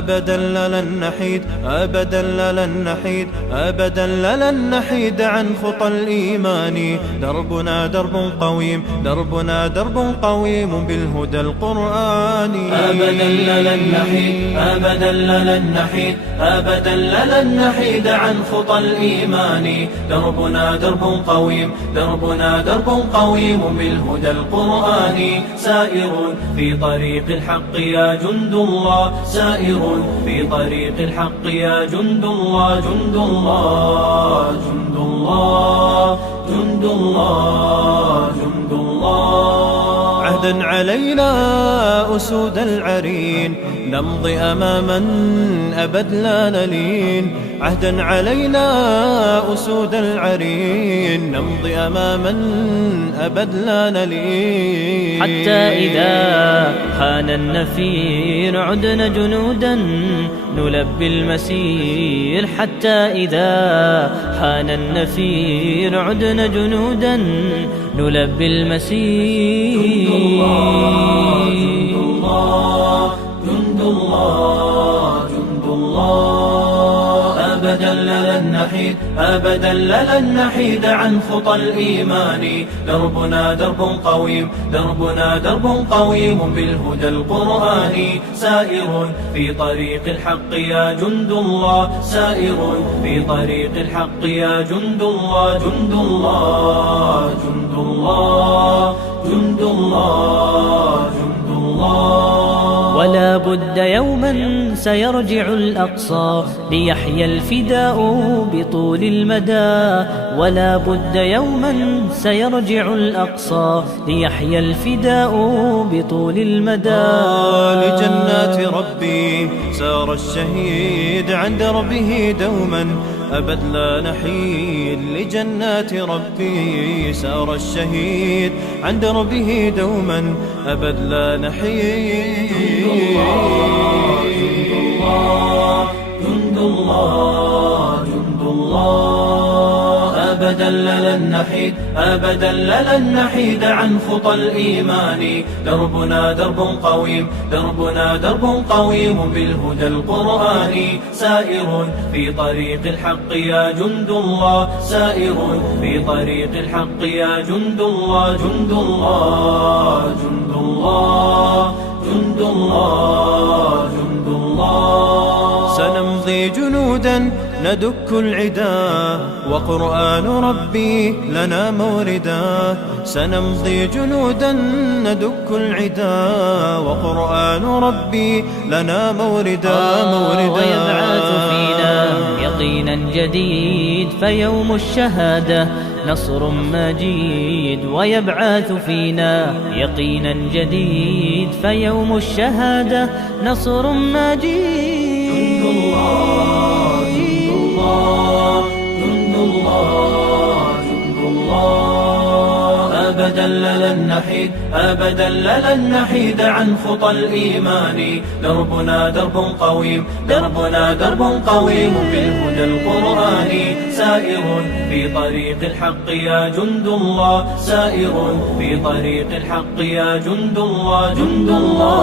أبدا لن نحيد، أبدا لن نحيد، أبدا لن نحيد عن خطى الإيمان. دربنا درب قويم، دربنا درب قويم بالهدى القرآني. أبدا لن نحيد، أبدا لن نحيد، أبدا لن نحيد عن خطى الإيمان. دربنا درب قويم، دربنا درب قويم بالهدى القرآني. سائر في طريق الحق يا جند الله، سائر في طريق الحق يا جند الله، جند الله، جند الله، جند الله، جند الله. عهدا علينا أسود العرين، نمضي أماما أبد لا نلين. عهدا علينا أسود العرين، نمضي أماما أبد لا نلين. حتى إذا حان النفير عدنا جنودا نلبي المسير. حتى إذا حان النفير عدنا جنودا نلبي المسير. جند الله، جند الله، جند الله. أبدا لن نحيد، أبدا لن نحيد عن خطى الإيمان. دربنا درب قويم، دربنا درب قويم بالهدى القرآني. سائر في طريق الحق يا جند الله، سائر في طريق الحق يا جند الله، جند الله، جند الله، جند الله، جند الله. ولا بد يوما سيرجع الأقصى ليحيى الفداء بطول المدى. ولا بد يوما سيرجع الأقصى ليحيى الفداء بطول المدى. لجنات ربي سار الشهيد عن دربه دوما أبد لا نحيد. لجنات ربي سار الشهيد عن دربه دوما أبد لا نحيد. جند الله، جند الله. أبدا لن نحيد، أبدا لن نحيد عن خطى الإيمان. دربنا درب قويم، دربنا درب قويم بالهدى القرآني. سائر في طريق الحق يا جند الله، سائر في طريق الحق يا جند الله، جند الله، جند الله، جند الله، جند الله. سنمضي جنودا ندك العدا وقرآن ربي لنا موردا. سنمضي جنودا ندك العدا وقرآن ربي لنا موردا. ويبعث فينا يقينا جديد فيوم الشهادة نصر مجيد. ويبعث فينا يقينا جديد فيوم الشهادة نصر مجيد. جند الله، جند الله، جند الله، جند الله. أبدا لن نحيد، أبدا لن نحيد عن خطى الإيمان. دربنا درب قويم، دربنا درب قويم بالهدى القرآني. سائر في طريق الحق يا جند الله، سائر في طريق الحق يا جند الله، جند الله.